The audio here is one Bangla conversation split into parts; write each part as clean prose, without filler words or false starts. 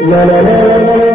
La la la la la.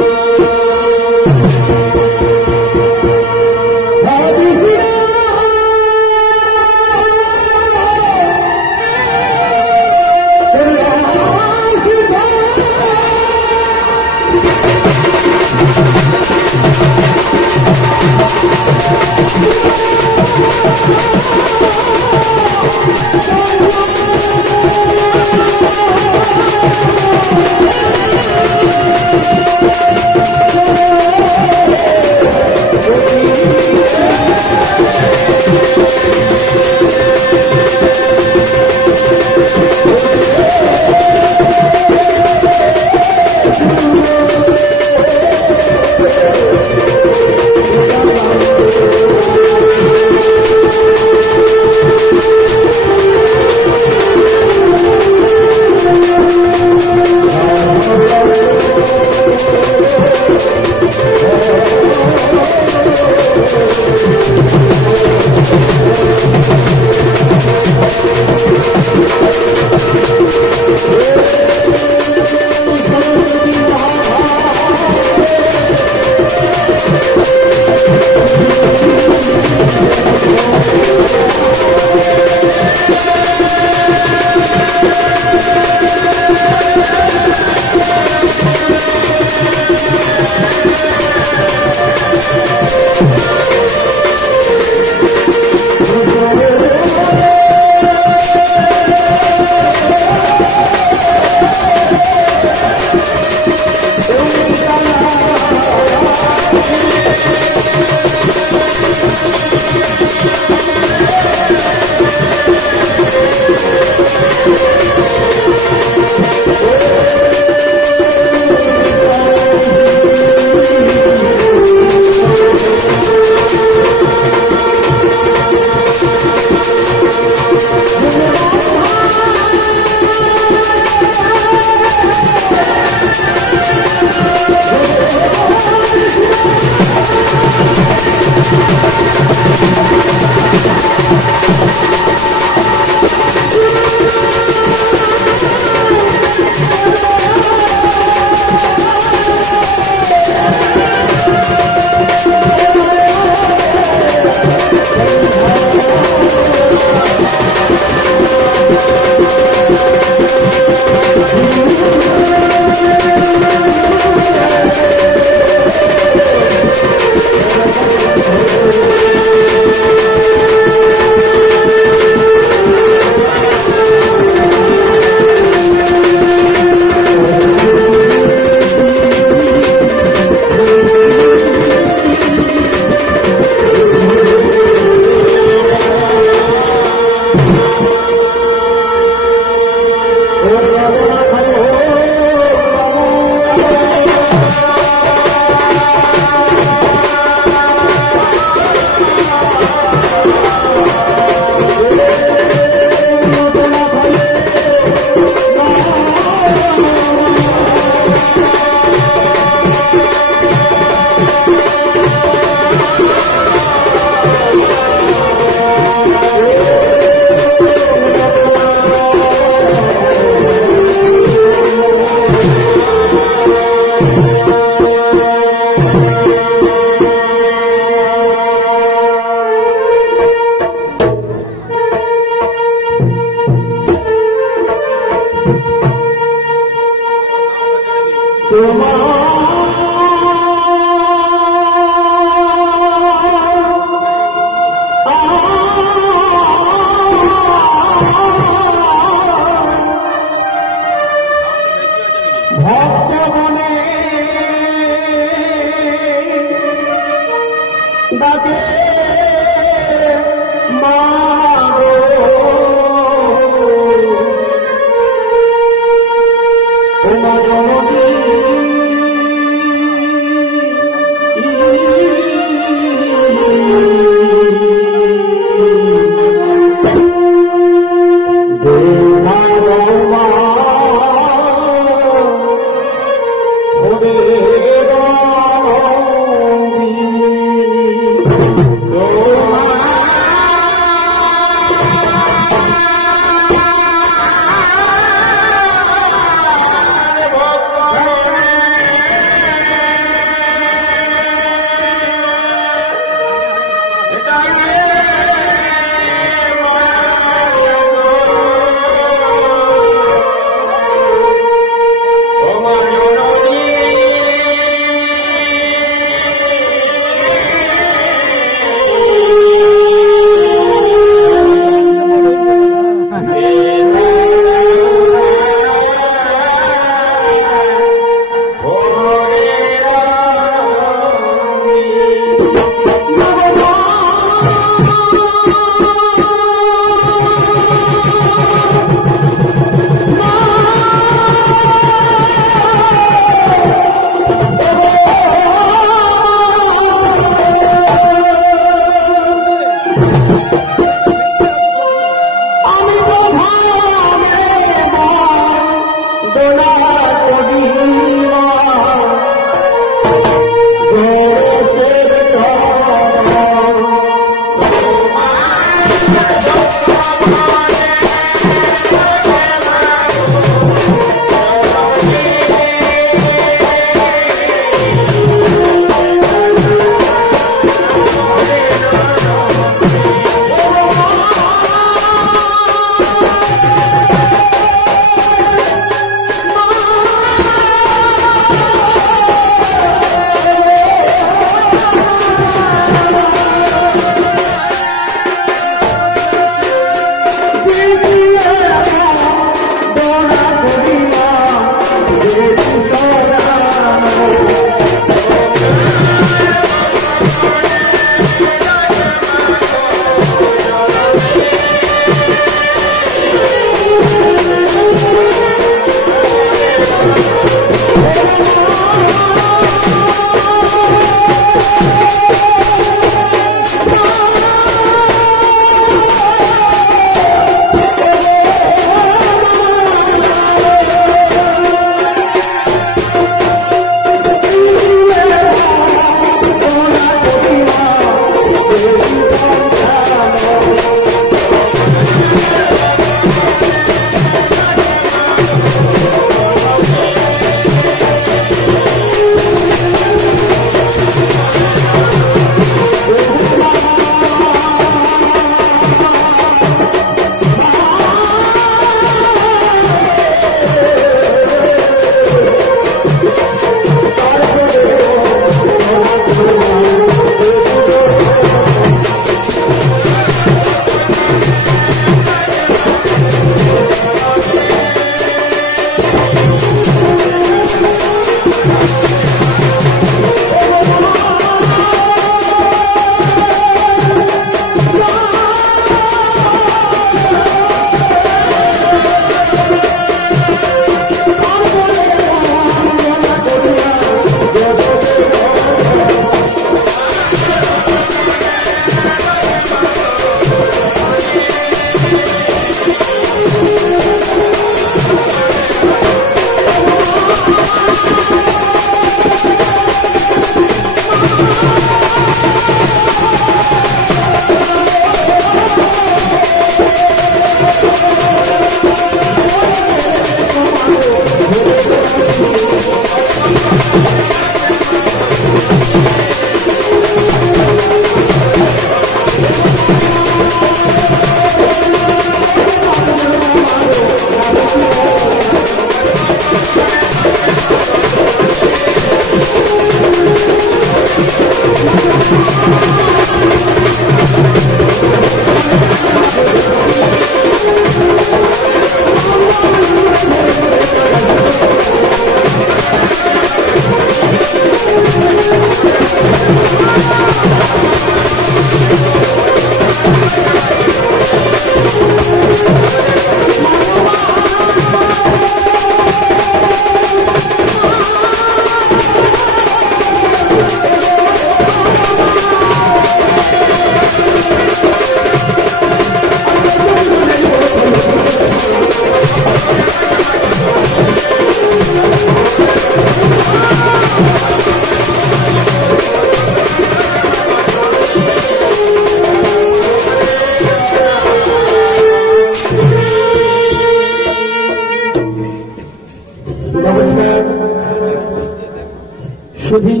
সুধী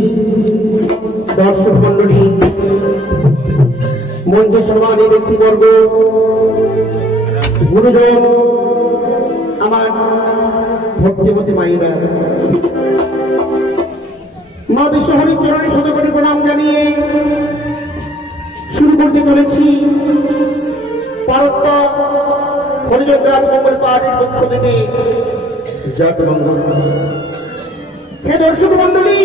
দর্শক মন্ডলী, মঞ্চ সম্মানী ব্যক্তিবর্গ, গুরুজন, আমার ভক্তিমতী মায়েরা, মা বিশ্বহরির চরণে শতকোটি প্রণাম জানিয়ে শুরু করতে চলেছি পারত্তা হরিজন জাত মঙ্গল পাহাড়ের পক্ষ থেকে জাত মঙ্গল। হে দর্শক মন্ডলী,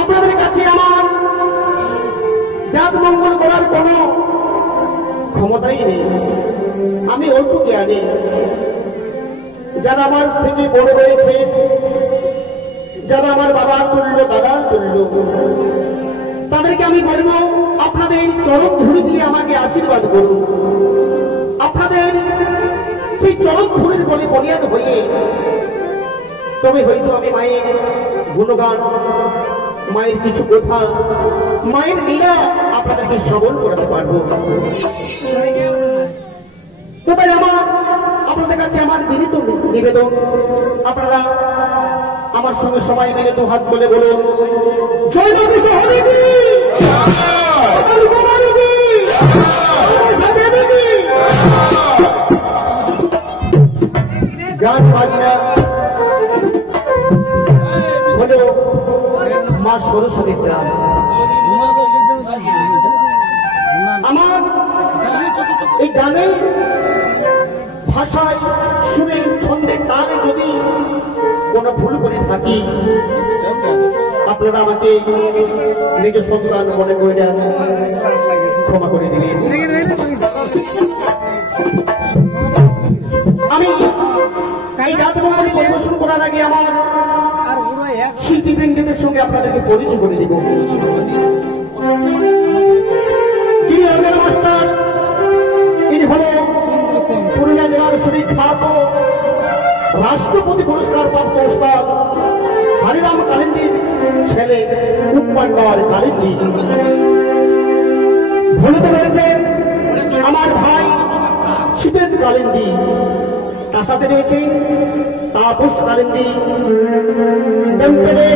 আপনাদের কাছে আমার জাত মঙ্গল করার কোন ক্ষমতাই নেই। আমি অল্প জ্ঞানী, যারা আমার থেকে বড় রয়েছে, যারা আমার বাবার তুল্য, দাদার তুল্য, তাদেরকে আমি বলব আপনাদের চরণ ধুলি দিয়ে আমাকে আশীর্বাদ করুন। আপনাদের সেই চরণ ধুলির বলে বলিয়ান হয়ে তবে হয়তো আমি মায়ের গুণগান, মায়ের কিছু কথা, মায়ের লীলা আপনাদেরকে শ্রবণ করাতে পারবো। তবে আপনাদের কাছে আমার বিনীত নিবেদন, আপনারা আমার সঙ্গে সবাই মিলে তো হাত বলে বলুন, জয় মা বিশ্বহরি কি গান বাজনা হল মা সরস্বতী গ্রাম। আমার এই গানের ভাষায় শুনে ছন্দে তালে যদি কোনো ভুল করে থাকি আপনারা আমাকে নিজের সন্তান মনে করে ক্ষমা করে দিলেন। আমি এই রাজমঙ্গল পরিবেশন করার আগে আমার শিল্পীবৃন্দদের সঙ্গে আপনাদেরকে পরিচয় করে দিব। যিনি অর্গেন মাস্টার, ইনি হল পুরুলিয়া জেলার সুবিখ্যাত রাষ্ট্রপতি পুরস্কার প্রাপ্ত ওস্তাদ হরিরাম কালিন্দির ছেলে উপমান্ডর কালিন্দি। ভুলতে রয়েছে আমার ভাই শিবেন কালিন্দি, তার সাথে রয়েছে তাপস কালিন্দি, টেম্পেলে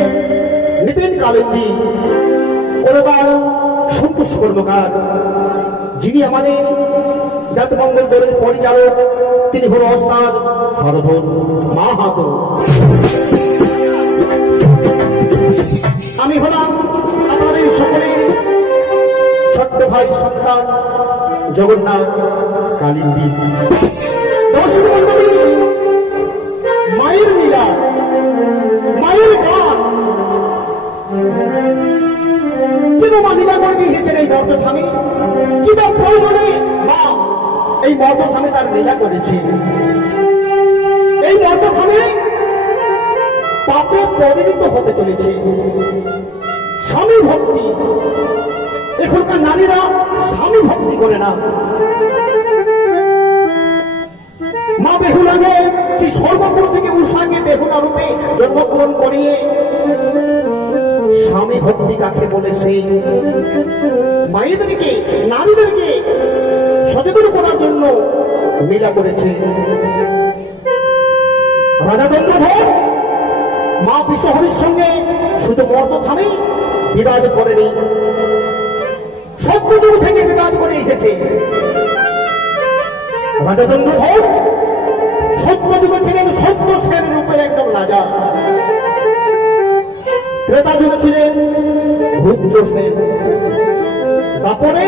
নিপিন কালিন্দি, ওরবাল সন্তোষ কর্মকার। যিনি আমাদের জাতমঙ্গল দলের পরিচালক তিনি হল ওস্তাদ হরধন মাহাতো। আমি হলাম আপনাদের সকলের ছোট্ট ভাই সন্তান জগন্নাথ কালিন্দি। দর্শক মন্ডলী, মায়ের লীলা, মায়ের গান কেন মা লীলা করে দিয়েছেন এই মর্তধামে, কিবা প্রয়োজনে মা এই মর্তধামে তার লীলা করেছে। এই মর্তধামে পাপে পরিণত হতে চলেছে স্বামী ভক্তি। এখনকার নারীরা স্বামী ভক্তি করে না। মা বেহুলাকে সেই সর্বপুর থেকে উষাকে বেহুলা রূপে জন্মগ্রহণ করিয়ে স্বামী ভক্তি কাকে বলে সেই মায়েদেরকে নারীদেরকে সচেতন করার জন্য লীলা করেছে। রাজা চন্দ্রধর মা বিশ্বহরির সঙ্গে শুধু মর্তধামে বিবাদ করেনি, সত্যযুগ থেকে বিবাদ করে এসেছে। রাজা চন্দ্রধর সত্যযুগে ছিলেন সত্য শ্রেণীর রূপের একদম রাজা, ত্রেতা যুগে ছিলেন রুদ্র সেন, তারপরে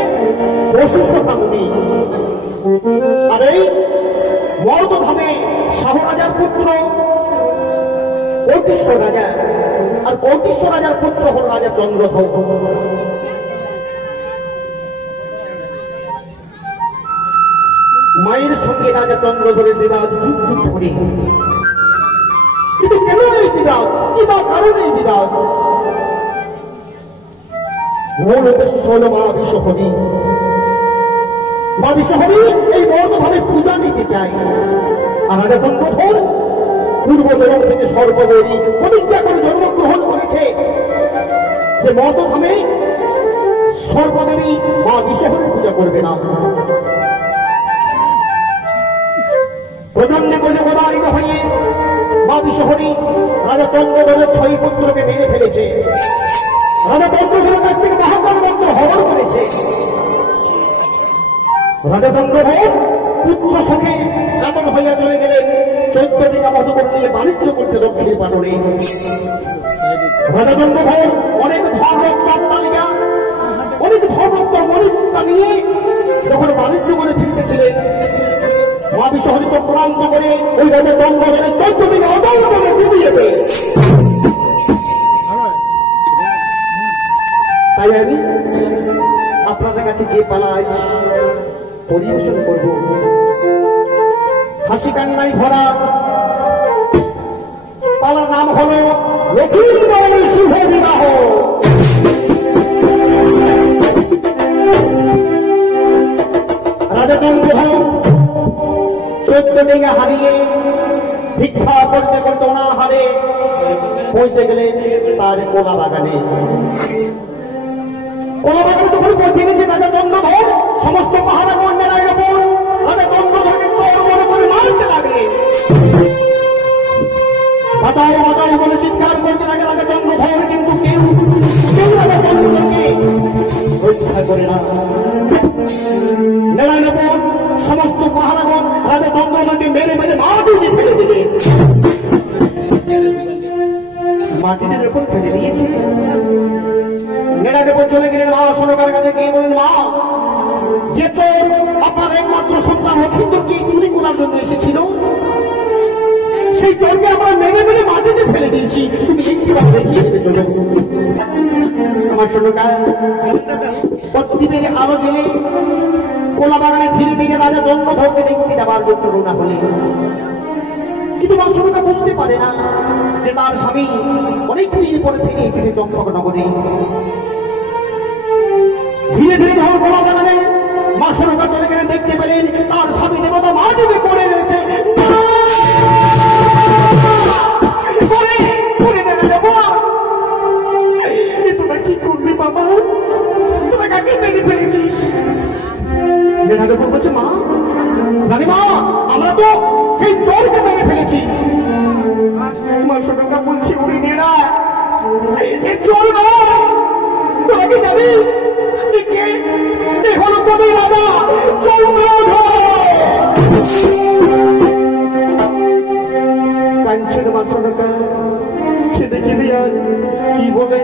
বশিষ্ঠতা মুনি। আর এই মর্তধামে শাহু রাজার পুত্র কৌটিষ্য রাজা, আর কৌটিষ্য রাজার পুত্র হল রাজা চন্দ্রধর। মায়ের সঙ্গে রাজা চন্দ্রধরের বিবাদ যুগ যুগ ধরে। কিন্তু কেন এই বিবাদ, কি বা কারণে এই বিবাদ? মূল উদ্দেশ্য হল মা বিশ্বহরি। মা বিশ্বহরি এই মর্তধামে পূজা নিতে চায়। আর রাজা চন্দ্রধর পূর্বজন্ম থেকে সর্ববরী প্রতিজ্ঞা করে জন্মগ্রহণ করেছে যে মর্তধামে সর্বদেবী মা বিশ্বহরির পূজা করবে না। প্রজন্মে প্রজন্মারিত হয়ে মা বিশ্বহরি রাজা চন্দ্রধরের 6 পুত্রকে মেরে ফেলেছে। রাজা চন্দ্রধরের কাছ থেকে মহাকাল মন্ত্র হরণ করেছে। রাজা চন্দ্রধর পুত্র সুখে এমন হইয়া চলে গেলেন 14 টিকা মধুকর নিয়ে বাণিজ্য করতে দক্ষিণ পাটনে। রাজা চন্দ্রধর অনেক ধন রত্নালিকা, অনেক ধন রত্ন মণিমুক্তা নিয়ে যখন বাণিজ্য করে ফিরতেছিলেন, মা বিশ্বহরি চক্রান্ত করে ওই রাজা চন্দ্রধরের 14 টিকা অদৌলকে ডুবিয়ে দেয়। তাই আমি আপনাদের কাছে যে পালা আজ পরিবেশন করব, হাসি কান্নায় ভরা পালার নাম হল লক্ষ্মীর শুভ বিবাহ। রাজা চন্দ্রধর 14 টিকা হারিয়ে ভিক্ষা করতে করতে অনাহারে পৌঁছে গেলেন তার কোলা বাগানে। কোলা বাগানে যখন পৌঁছে গেছে রাজা চন্দ্রধর সমস্ত পাহাড়া কন্যার ওপর রাজা চন্দ্রধরকে তোর মনে করে মারতে লাগলেন। বাঁচাও বাঁচাও বলে চিৎকার করতে লাগে রাজা চন্দ্রধর, কিন্তু কেউ রাজা চন্দ্রধরকে রক্ষা করে না। নেড়ার ওপর সমস্ত পাহাড়াগণ রাজা চন্দ্রধরকে মেরে মেরে মাটিতে ফেলে দিলেন। মাটির উপর ফেলে দিয়েছে। নেড়ার ওপর চলে গেলেন মা সরকার কাছে গিয়ে বলেন, মা যে চোর আপনার একমাত্র সন্তান লক্ষ্মীন্দরকে চুরি করার জন্য এসেছিল, সেই চোরকে আমরা মেরে মেরে মাটিতে ফেলে দিয়েছি, তুমি কিভাবে দেখিয়ে দিতে চলে। আমার ছোটকা প্রদীপের আলো জেলে কোলা বাগানে ধীরে ধীরে রাজা জন্মধরকে দেখতে যাবার জন্য রওনা হলেন। কিন্তু বাসুকা বুঝতে পারে না যে তার স্বামী অনেকদিন পরে ফিরে এসেছে চম্পকনগরে। ধীরে ধীরে যখন কোলা বাগানে মাসুকা চলে গেলে দেখতে পেলেন তার স্বামী দেবতা মাটিতে পড়ে রয়েছে। তোমরা কি করবি বাবা? তোমরা কাকে মেরে ফেলেছিস? বলছে মা, রানীমা, আমরা তো সেই চোরকে মেরে ফেলেছি। মাসুকা বলছি উড়ি নিয়ে না, চোর নয়। তোরা কি জানিস এখনো কবি রাজা কাঞ্চন মাসুকা খেতে খেতে কি বলে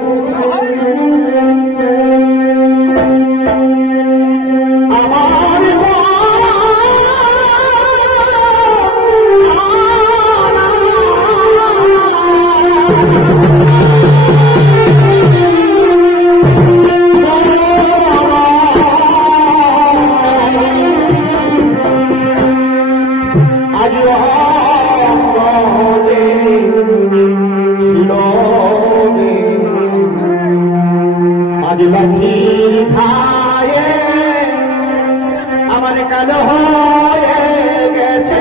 আমার কালো হয়ে গেছে।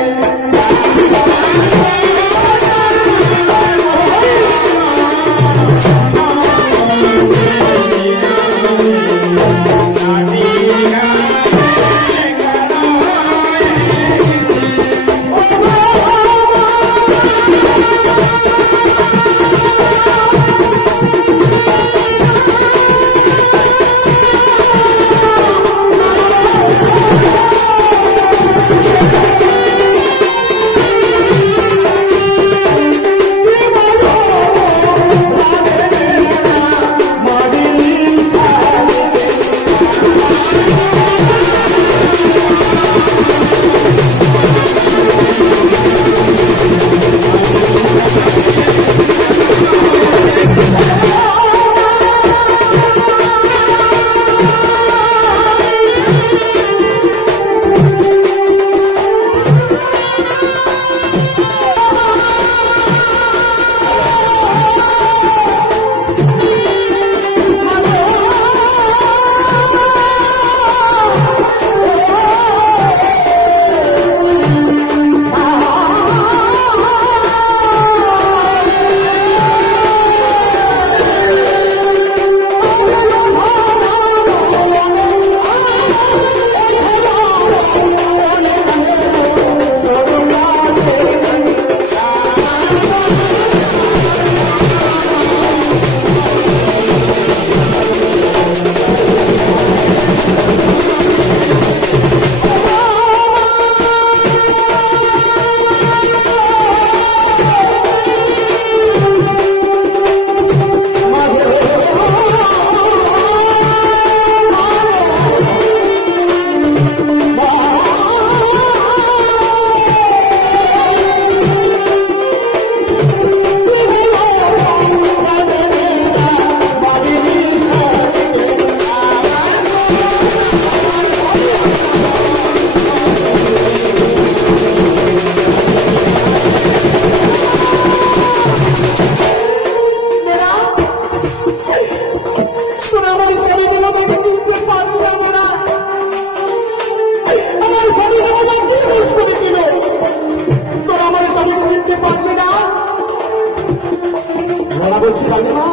বলছি রানীমা,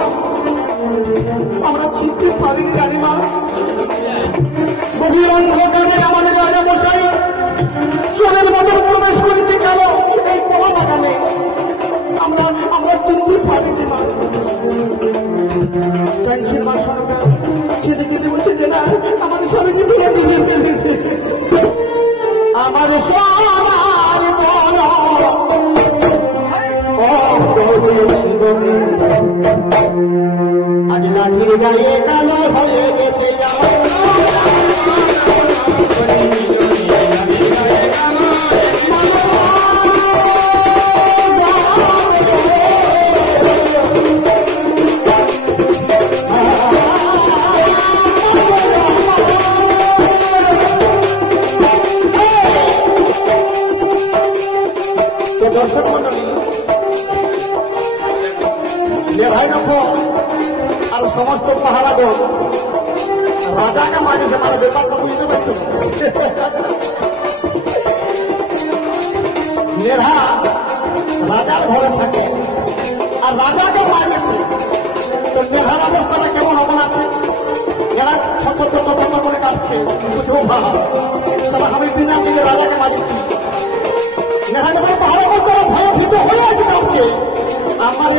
আমরা চিনতে পারিনি রানীমা। গভীর অন্ধকারে আমাদের রাজা মশাই চোরের মতো প্রবেশ করেছে কেন এই কলা বাগানে? আমরা চিনতে পারিনি মা। মা সরকার খেতে খেতে বলছে যে না, আমার স্বামীকে বিয়ে দিয়ে ফেলেছে। আমার সবার বলো আজ লাঠির গায়ে কালো হয়ে গেছে। সমস্ত পাহারাগণ রাজাকে মারিছে, মানে ব্যাপারটা বুঝতে পারছো? মেধা রাজার ঘরে থাকে আর রাজাকে মারিয়েছে, তো মেধার অবস্থাটা কেমন হবো আছে? এরা সতর্ক সতর্ক করে কাটছে, আমি বিনা মিলে রাজাকে মারিয়েছি। মেধা যখন পাহাড় করতে ভয় ভীত হয়ে আছে কাটছে, আমার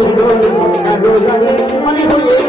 ছিল মানে হয়ে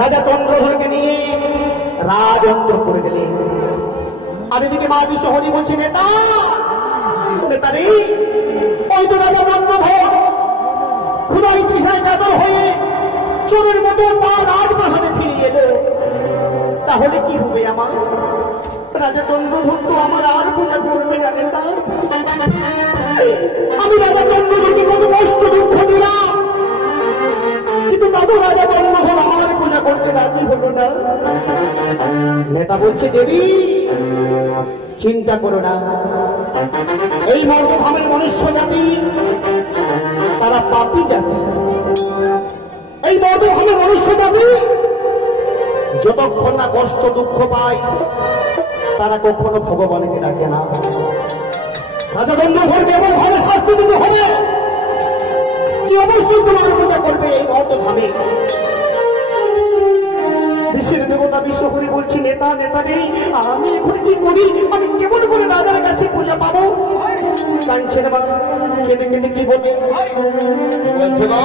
রাজা চন্দ্রধরকে নিয়ে রাজযন্ত্র করে গেলেন। আর এদিকে মা বিশ্বহরি বলছে, নেতা নেতারে, ওই তো রাজা চন্দ্রধর ক্ষুধায় তৃষায় কাতর হয়ে চোরের মতো তার রাজপ্রাসাদে ফিরিয়ে এলো। তাহলে কি হবে আমার? রাজা চন্দ্রধর তো আমার আর পূজা করবে না নেতা। আমি রাজা চন্দ্রধরকে কত কষ্ট দুঃখ দিলাম, কিন্তু দাদু রাজা চন্দ্রধর আমার পূজা করতে রাজি হলো না। নেতা বলছে, দেবী চিন্তা করো না, এই মর্তধামের মনুষ্য জাতি তারা পাপী জাতি। এই মর্তধামের মনুষ্য জাতি যতক্ষণ না কষ্ট দুঃখ পায় তারা কখনো ভগবানকে ডাকে না। রাজা চন্দ্রধরকে এমন ভাবে শাস্তি দিতে হবে কি অবশ্যই তোমার পূজা করবে এই মর্তধামে। বিশ্বের দেবতা বিশ্বহরি বলছি, নেতা নেতা নেই, আমি এখন কি করি? আমি কেমন করে রাজার কাছে পূজা পাবো? কাঁদছে না বাবা, কেঁদে কেঁদে কি বলে বলছে গো,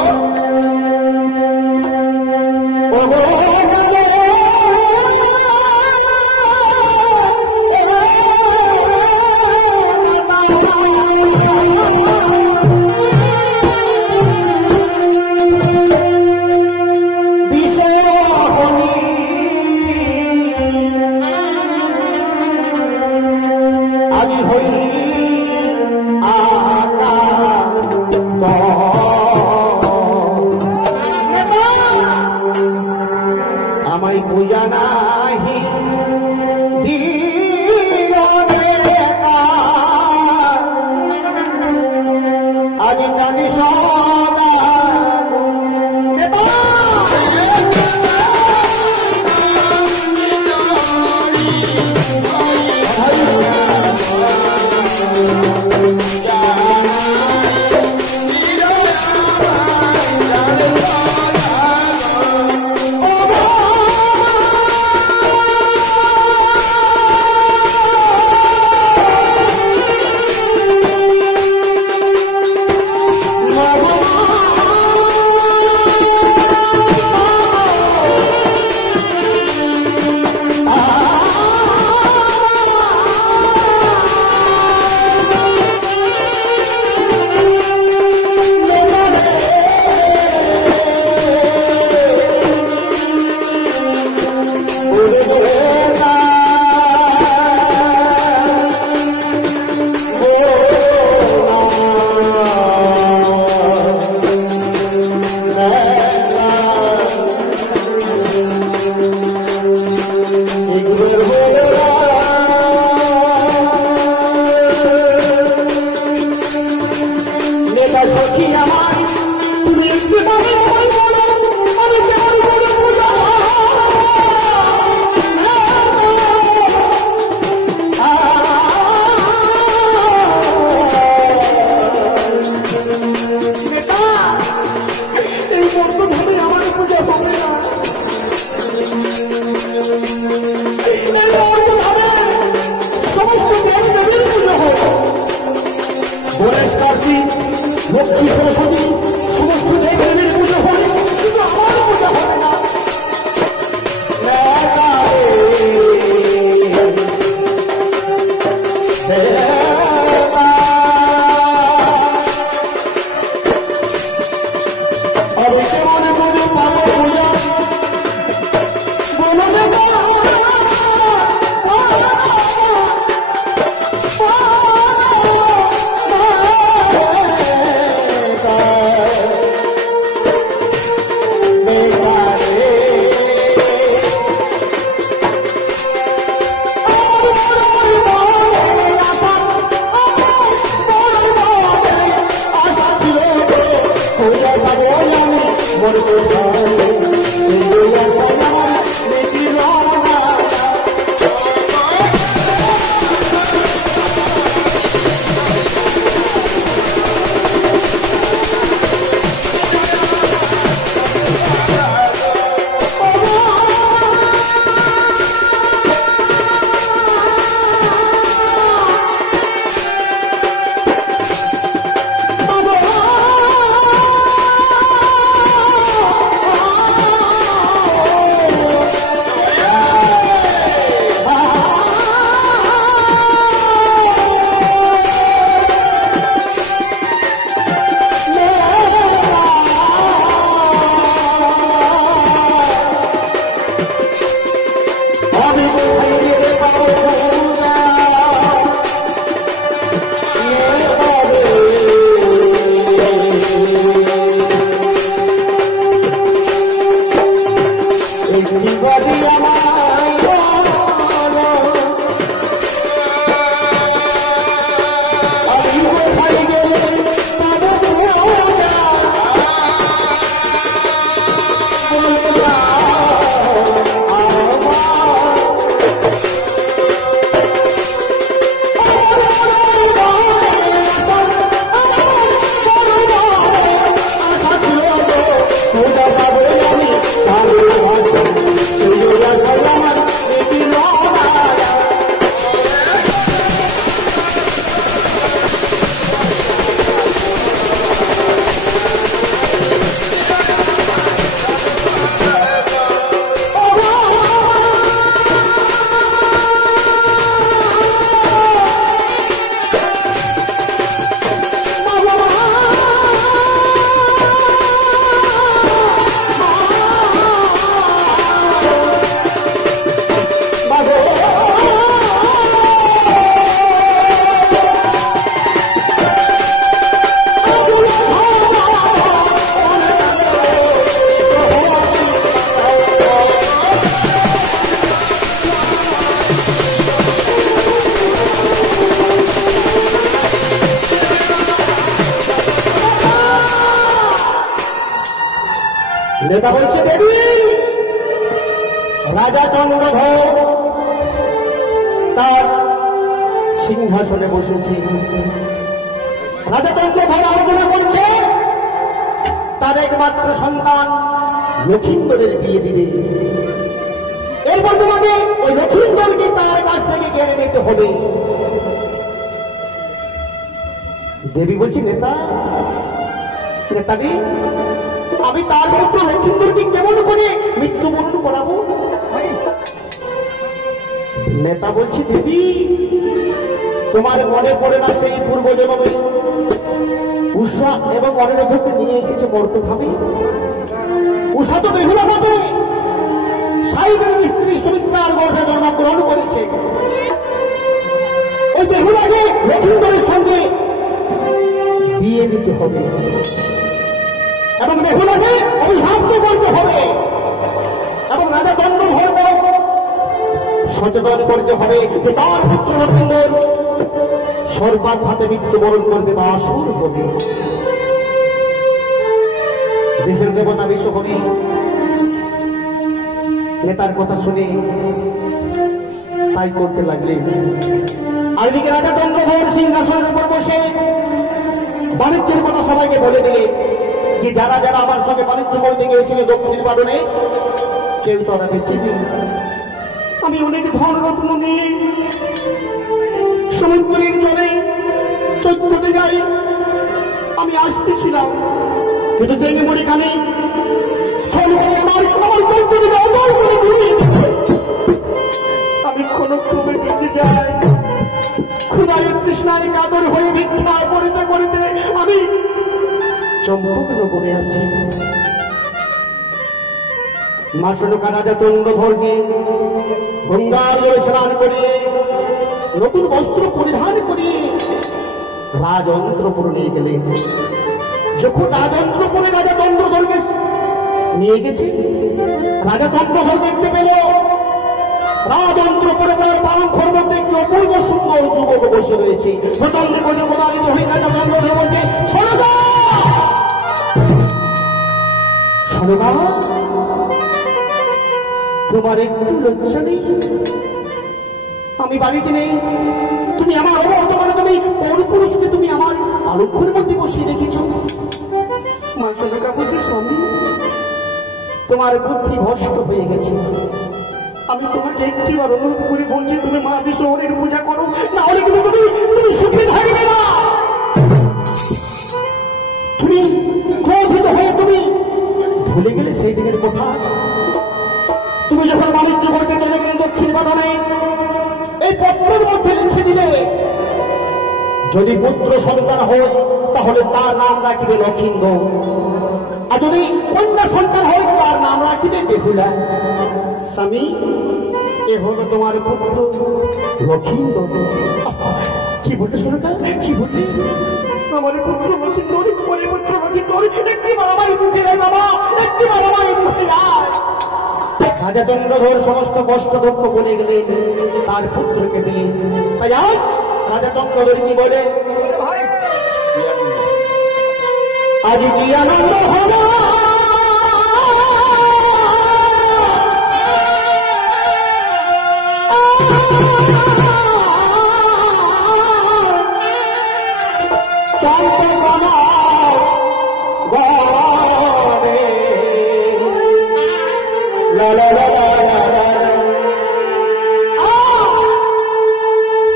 আমায় পূজা নাহি আজ জানি সদা সন্ন্যাসী লক্ষ্মী সরস্বতী সমস্ত দেবদেবীর পুজো হয়, কিন্তু আমার পুজো হবে না। নেতা বলছে দেবী রাজা চন্দ্রধর তার সিংহাসনে বসেছে। রাজা চন্দ্রধর আলোচনা করছে তার একমাত্র সন্তান লক্ষিন্দরের বিয়ে দিবে। এরপর তোমাকে ওই লক্ষিন্দরকে তার কাছ থেকে কেড়ে নিতে হবে। দেবী বলছি নেতা নেতাজি আমি তার পুত্র লক্ষিন্দরকে কেমন করে মৃত্যুবরণ করাবো? নেতা বলছি দেবী তোমার মনে পড়ে না সেই পূর্বজন্মে উষা এবং অনিরুদ্ধকে নিয়ে এসেছে মর্তধামে? উষা তো বেহুলা বটে, সাইবের স্ত্রী সুমিত্রার গর্ভে জন্মগ্রহণ করেছে। ওই বেহুলাকে লক্ষিন্দরের সঙ্গে বিয়ে দিতে হবে এবং বেহুলাকে অভিশাপ্ত করতে হবে এবং রাজা চন্দ্রধরকে সচেতন করতে হবে যে তার পুত্র লক্ষিন্দর সর্বাঘাতে মৃত্যুবরণ করবে বা আসুর হবে। দেশের দেবতা বিশ্বকবি নেতার কথা শুনে তাই করতে লাগলেন। আর এদিকে রাজা চন্দ্রধর সিংহাসনের উপর বসে বাণিজ্যের কথা সবাইকে বলে দিলে যে যারা যারা আমার সঙ্গে বাণিজ্য করতে গিয়েছিল দক্ষিণ বাদনে কেউ তো আমাকে চিনি। আমি অনেক ধন রত্ন নিয়ে সমুদ্রের জলে 14 যাই আমি আসতেছিলাম, কিন্তু দেখে মনে কানে আমি ক্ষণক্ষণে বেঁচে যাই। ক্ষুধায় তৃষ্ণায় কাতর হয়ে ভিক্ষা করিতে করিতে আমি চম্পকনগরে আসি। মা সনকা রাজা চন্দ্রধরকে গঙ্গার জলে স্নান করিয়ে নতুন বস্ত্র পরিধান করিয়ে রাজন্ত্রপুরে নিয়ে গেলেন। যখন রাজন্ত্রপুরে রাজা চন্দ্রধরকে নিয়ে গেছে, রাজা চন্দ্রধর দেখতে পেল রাজন্ত্রপুরে পালঙ্খর মধ্যে একটি অপূর্ব সুন্দর যুবক বসে রয়েছে। প্রচন্ড গজে প্রদানিত হয়ে রাজা চন্দ্রধর বলছে, সনকা সনকা, তোমার একটু লজ্জা নেই? আমি বাড়িতে নেই, তুমি আমার অবর্তমানে তুমি পরপুরুষকে তুমি আমার পালঙ্খের মধ্যে বসিয়ে রেখেছ। মা সনকা বলছে, স্বামী তোমার বুদ্ধি ভ্রষ্ট হয়ে গেছে। আমি তোমাকে একটিবার অনুরোধ করে বলছি, তুমি মা বিষ্ণুর পূজা করো, না হলে কিন্তু তুমি সুখে থাকবে না। তুমি ক্রোধিত হয়ে তুমি ভুলে গেলে সেই দিনের কথা। তুমি যখন বাণিজ্য করতে চলে গেলে দক্ষিণ বাদনে এই পত্রের মধ্যে লিখে দিলে, যদি পুত্র সন্তান হয় তাহলে তার নাম রাখিবে লক্ষিন্দর, আর যদি কন্যা সন্তান হয় তার নাম রাখিবে বেহুলা। স্বামী, এ হলো তোমার পুত্র লক্ষিন্দর। কি বললে সনকা, কি বললি? আমার পুত্র লক্ষিন্দর, পরে পুত্র লক্ষিন্দর, একটি আমার মুখে রায় বাবা, একটি আমার মুখে রায়। রাজা চন্দ্রধর সমস্ত কষ্ট দুঃখ বলে গেলেন, তার পুত্রকে দিলেন। তাই আজ রাজা চন্দ্রধর কি বলে, আজ কি আনন্দ হলো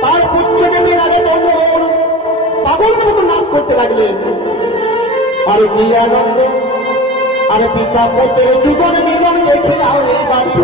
তার পুত্রকে নিয়ে রাজা চন্দ্রধর পাগলের মতো নাচ করতে লাগলেন। আরে কি আনন্দ, আরে পিতা পুত্রের জীবন মিলন দেখে নাও এই বাড়ি।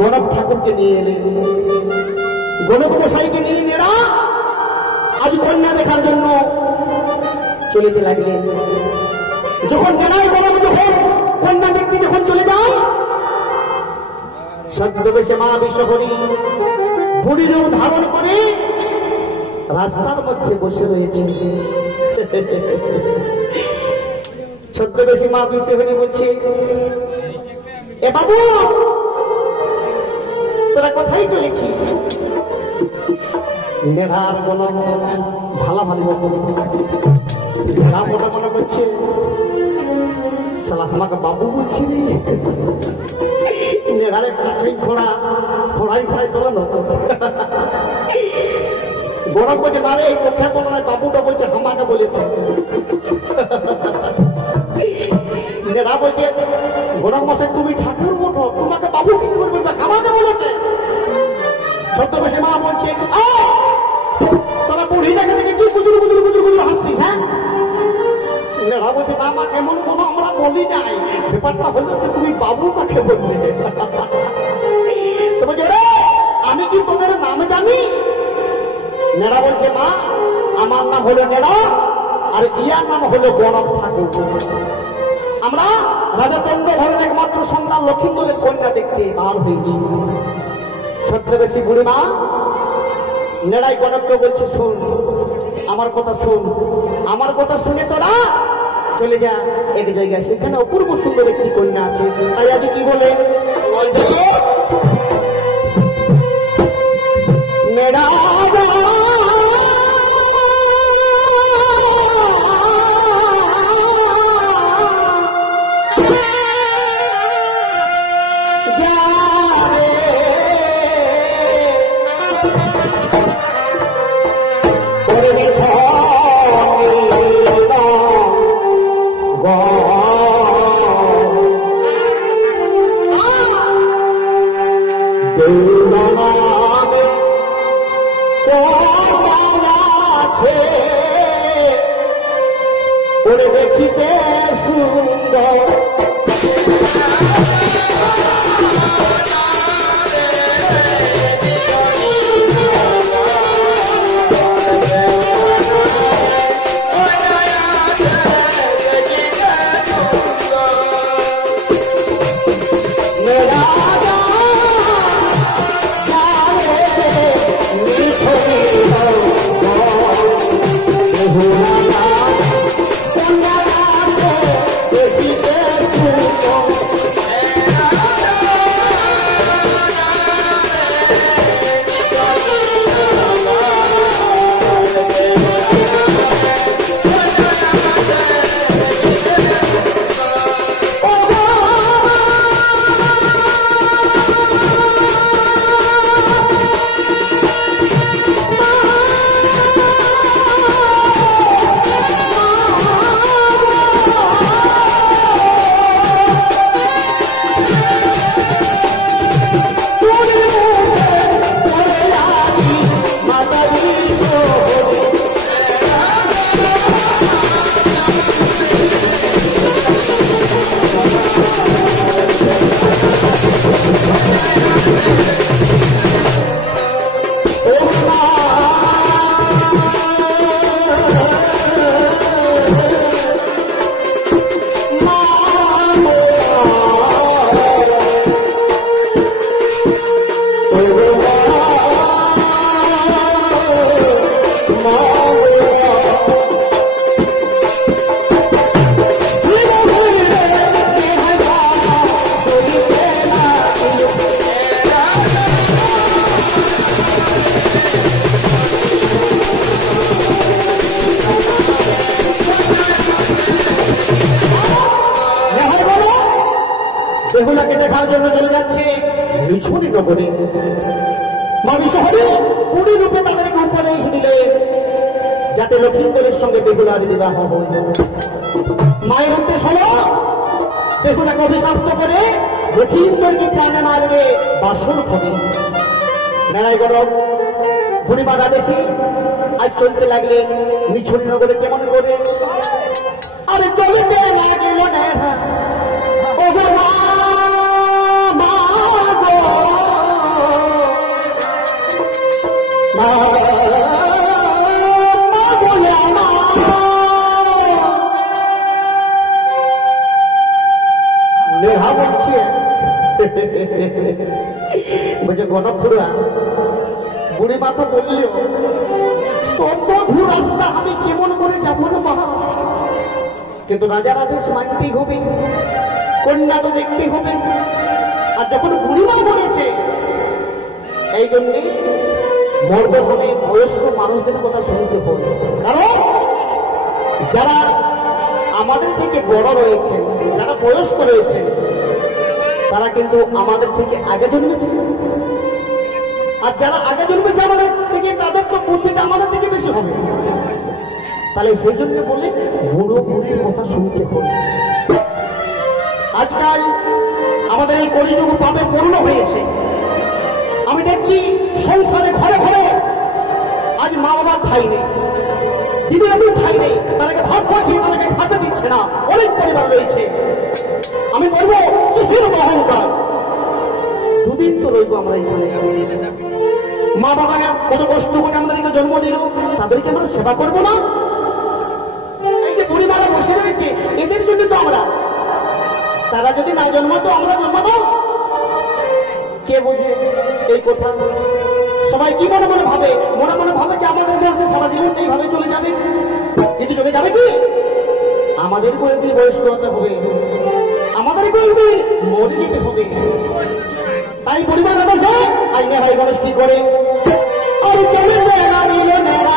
গণক ঠাকুরকে নিয়ে এলেন। গণক মশাইকে নিয়ে নেরা আজ কন্যা দেখার জন্য চলিতে লাগলেন। যখন নেড়াই গণক যখন কন্যা দেখতে যখন চলে যায়, ছদ্মবেশে মা বিশ্বহরি বুড়ি রূপ ধারণ করে রাস্তার মধ্যে বসে রয়েছে। ছদ্মবেশী মা বিশ্বহরি বলছে, এ বাবু তোরা কোথায় চলেছিস? নেভার কোন ভালো ভালো মনে মনে করছে, সালা আমাকে বাবু বলছি নেভারে ঘোড়া ঘোড়াই ঘোড়াই তোলানো গরম বলছে মারে এই পক্ষে বলো না, বাবুটা বলছে আমাকে বলেছে। নেড়া বলছে গরম মাসে তুমি ঠাকুর ওঠো, তোমাকে বাবু কি করবে, আমাকে বলেছে। ছদ্মবেশী মা বলছে, তোরা বুড়িটাকে দেখে কি গুজুর গুজুর গুজুর গুজুর হাসছিস? হ্যাঁ, নেড়া বলছে না মা এমন কোনো আমরা বলি নাই, ব্যাপারটা হলো যে তুমি বাবু কাকে বললে। তো বলছে আমি কি তোদের নামে জানি? নেড়া বলছে মা আমার নাম হলো নেড়া, আর ইয়ার নাম হলো গরম ঠাকুর। আমরা রাজাচন্দ্র ঘরের একমাত্র সন্তান লক্ষ্মীপুরের কন্যা দেখতে বার হয়েছি। ছদ্মবেশী বুড়িমা নেড়াই গণককে বলছে, শোন আমার কথা শোন, আমার কথা শুনে তোরা চলে যা এক জায়গায়, সেখানে অপূর্ব সুন্দর একটি কন্যা আছে। তাই আজ কি বলে নেড়া ওরে দেখিতে সুন্দর বেহুলাকে দেখার জন্য চলে যাচ্ছে লিছুরি নগরে। মা বিশ্বহরি বুড়ি রূপে তাদেরকে উপদেশ দিলে যাতে লক্ষ্মীন্দরের সঙ্গে বেহুলার বিবাহ হয়। মায়ের উদ্দেশ্য হল বেহুলাকে অভিশপ্ত করে লক্ষ্মীন্দরকে প্রাণে মারবে বাসন হবে। নেড়াই গরম বুড়িমা আদেশে আজ চলতে লাগলেন লিছুরি নগরে। কেমন করে আরে চলতে লাগল নেড়া বলছে গণপুরা বুড়ি মা তো বললেও তত দূর রাস্তা আমি কেমন করে যাবো না মা, কিন্তু রাজার আদেশ মানতেই হবে, কন্যা তো দেখতেই হবে। আর যখন বুড়িমা বলেছে এই জন্যে মরতে হবে, বয়স্ক মানুষদের কথা শুনতে হবে। কারণ যারা আমাদের থেকে বড় রয়েছে, যারা বয়স্ক রয়েছে, তারা কিন্তু আমাদের থেকে আগে জন্মেছে। আর যারা আগে জন্মেছে আমাদের থেকে, তাদের তো বুদ্ধিটা আমাদের থেকে বেশি হবে। তাহলে সেই জন্য বলে বুড়ো বুড়ির কথা শুনতে হবে। আজকাল আমাদের এই কলিযুগ পাপে পূর্ণ হয়েছে। আমি দেখছি সংসারে ঘরে ঘরে আজ মা বাবার ঠাই নেই, দিদি আমি ঠাই নেই, তাদেরকে ভাত খাচ্ছি, তাদেরকে খাতে দিচ্ছে না। অনেক পরিবার রয়েছে। আমি বলবো কিসের অহংকার? দুদিন তো রইব আমরা এখানে। মা বাবা কত কষ্ট করে আমাদেরকে জন্ম দিল, তাদেরকে আমরা সেবা করবো না? এই যে পরিবারে বসে রয়েছে, এদের জন্য তো আমরা, তারা যদি না জন্মাতো আমরা জন্মাবো? কে বোঝে এই কথা? সবাই কি মনে মনে ভাবে? মনে মনে ভাবে যে আমাদের বয়সে সারা জীবন এইভাবে চলে যাবে। কিন্তু চলে যাবে কি? আমাদের কয়েকদিন বয়স্ক হতে হবে, আমাদের কয়েকদিন মরে যেতে হবে। তাই পরিবার আছে আইনে ভাই মানুষ কি করে আর চলে যায় না নিলে নেওয়া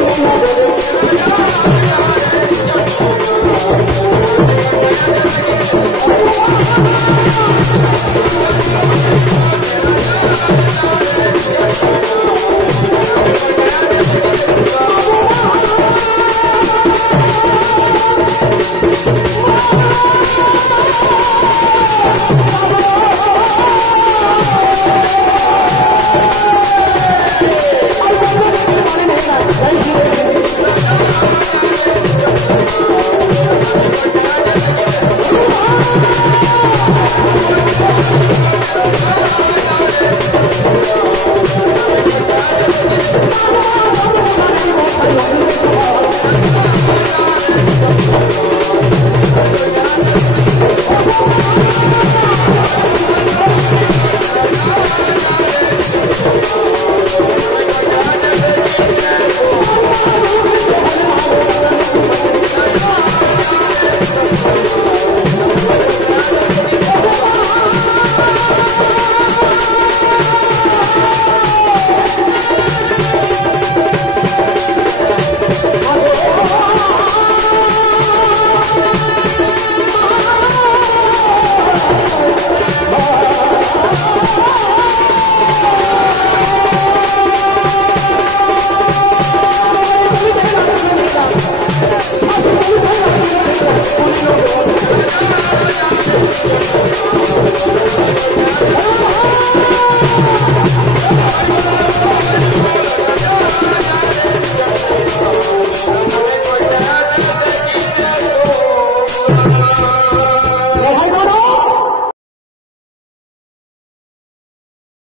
Thank you.